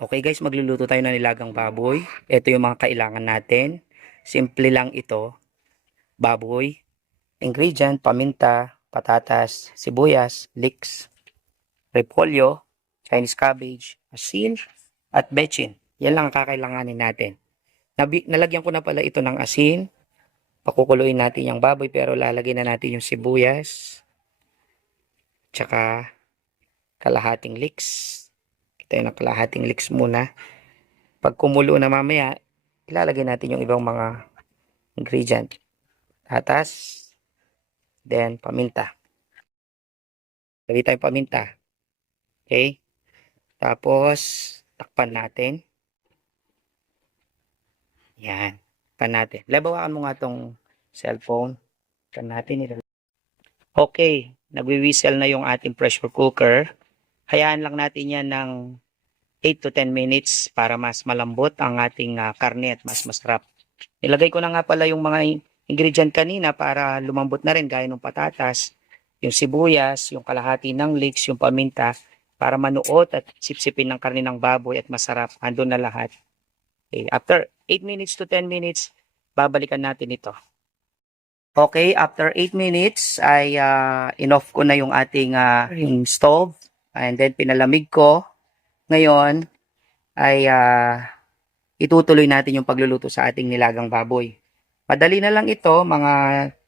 Okay guys, magluluto tayo ng nilagang baboy. Ito yung mga kailangan natin. Simple lang ito. Baboy, ingredient, paminta, patatas, sibuyas, leeks, repolyo, Chinese cabbage, asin, at bechin. Yan lang ang kakailanganin natin. Nalagyan ko na pala ito ng asin. Pakukuluin natin yung baboy pero lalagyan na natin yung sibuyas, tsaka kalahating leeks. Ito yung kalahating leeks muna. Pag kumulo na mamaya, ilalagay natin yung ibang mga ingredient. Tatas, then paminta. Lagay tayong paminta. Okay? Tapos, takpan natin. Yan. Takpan natin. Labawakan mo nga tong cellphone. Takpan natin. Okay. Nagwi-whistle na yung ating pressure cooker. Hayaan lang natin yan ng 8 to 10 minutes para mas malambot ang ating karne at mas masarap. Nilagay ko na nga pala yung mga ingredient kanina para lumambot na rin gaya ng patatas, yung sibuyas, yung kalahati ng leeks, yung paminta para manuot at sipsipin ng karne ng baboy at masarap. Andun na lahat. Okay. After 8 minutes to 10 minutes, babalikan natin ito. Okay, after 8 minutes ay in-off ko na yung ating yung stove and then pinalamig ko. Ngayon ay itutuloy natin yung pagluluto sa ating nilagang baboy. Madali na lang ito, mga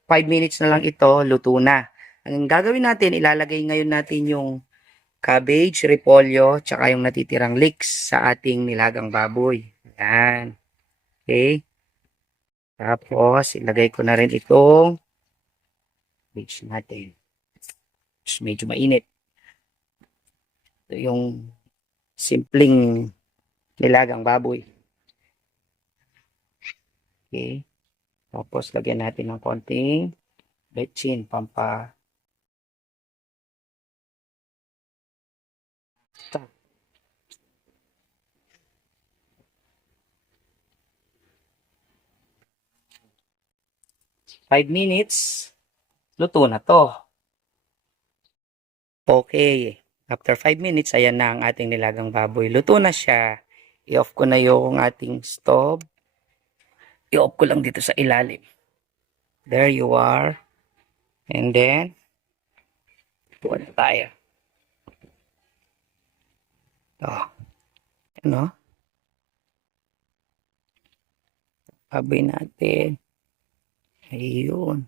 5 minutes na lang ito, luto na. Ang gagawin natin, ilalagay ngayon natin yung cabbage, repolyo, tsaka yung natitirang leeks sa ating nilagang baboy. Yan. Okay. Tapos, ilagay ko na rin itong cabbage natin. Medyo mainit. Ito yung simpleng nilagang baboy. Okay. Tapos, lagyan natin ng konting bechin, 5 minutes, luto na to. Okay. After 5 minutes, ayan na ang ating nilagang baboy. Luto na siya. I-off ko na yung ating stove. I-off ko lang dito sa ilalim. There you are. And then, tuwan na tayo. Oh, ano? Baboy natin. Ayun.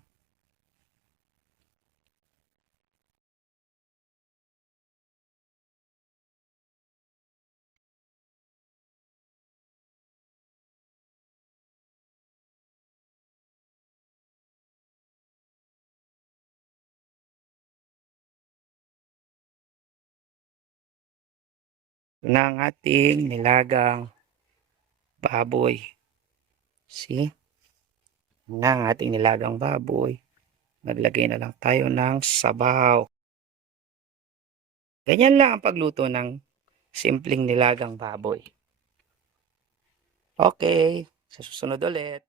Na ang ating nilagang baboy. See? Na ang ating nilagang baboy. Naglagay na lang tayo ng sabaw. Ganyan lang ang pagluto ng simpleng nilagang baboy. Okay, sa susunod ulit.